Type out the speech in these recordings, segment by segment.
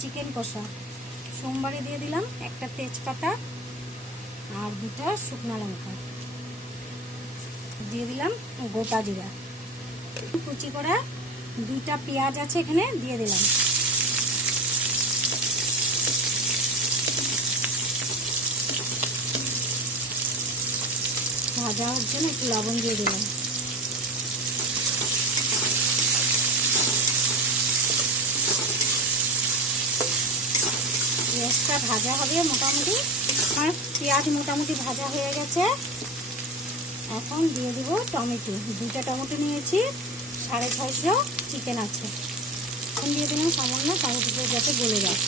Chicken কষা। সোমবারে দিয়ে দিলাম একটা তেজপাতা আর 2টা শুকনো লঙ্কা, দিয়ে দিলাম গোটা জিরা, কুচি করা 2টা পেঁয়াজ আছে এখানে দিয়ে দিলাম। ভাজা হওয়ার জন্য একটু লবণ দিয়ে দিলাম। পেঁয়াজটা ভাজা হবে মোটামুটি, আমার পেঁয়াজ মোটামুটি ভাজা হয়ে গেছে। এখন দিয়ে দিব টমেটো, 2টা টমেটো নিয়েছি, 650 চিকেন আছে। এখন দিয়ে দিলাম সামান্য, টমেটো যাতে গলে যায়।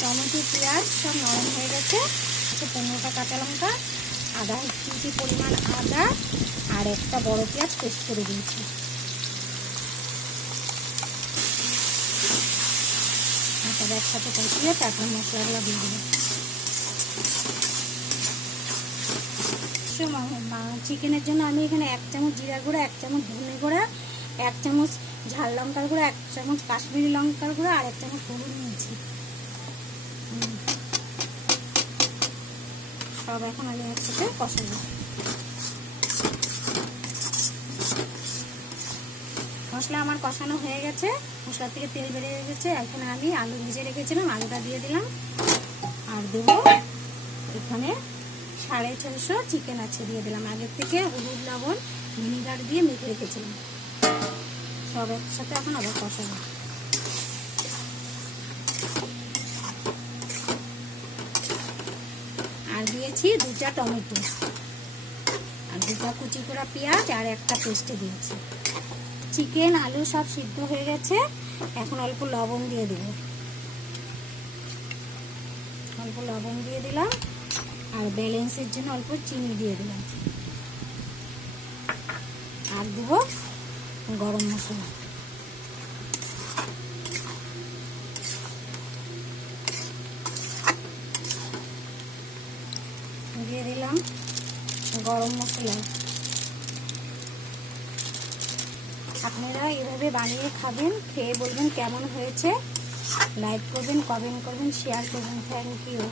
টমেটো পেঁয়াজ সব নরম হয়ে গেছে। 15টা কাঁচা লঙ্কা, আদা কিছু পরিমাণ আদা আর একটা বড় পেঁয়াজ পেস্ট করে দিয়েছি। তবে একসাথে কষিয়ে তারপর মশলাগুলো দিয়ে দেবো। চিকেনের জন্য আমি এখানে 1 চামচ জিরা গুঁড়া, 1 চামচ ধনে গুঁড়া, 1 চামচ ঝাল লঙ্কার গুঁড়া, 1 চামচ কাশ্মীরি লঙ্কার গুঁড়া আর 1 চামচ হলুদ নিয়েছি। সব এখন আমি একসাথে কষাবো। মশলা আমার কষানো হয়ে গেছে, মশলা থেকে তেল বেরিয়ে গেছে। এখানে আমি আলু ভেজে রেখেছিলাম, আলুটা দিয়ে দিলাম। আর দেবো এখানে 650 চিকেন আছে, দিয়ে দিলাম। আগের থেকে হলুদ লবণ ভিনিগার দিয়ে মেখে রেখেছিলাম। সব একসাথে এখন আবার কষাবো। আর দিয়েছি 2টা টমেটো আর 2টা কুচি করা পেঁয়াজ আর একটা পেস্টে দিয়েছি। চিকেন আলু সব সিদ্ধ হয়ে গেছে। এখন অল্প লবণ দিয়ে দেব, অল্প লবণ দিয়ে দিলাম আর ব্যালেন্সের জন্য অল্প চিনি দিয়ে দিলাম। আর দেব গরম মশলা। দিয়ে দিলাম গরম মশলা। আপনারা এভাবে বানিয়ে খাবেন, খেয়ে বলবেন কেমন হয়েছে। লাইক করবেন, কমেন্ট করবেন, শেয়ার করবেন। Thank you.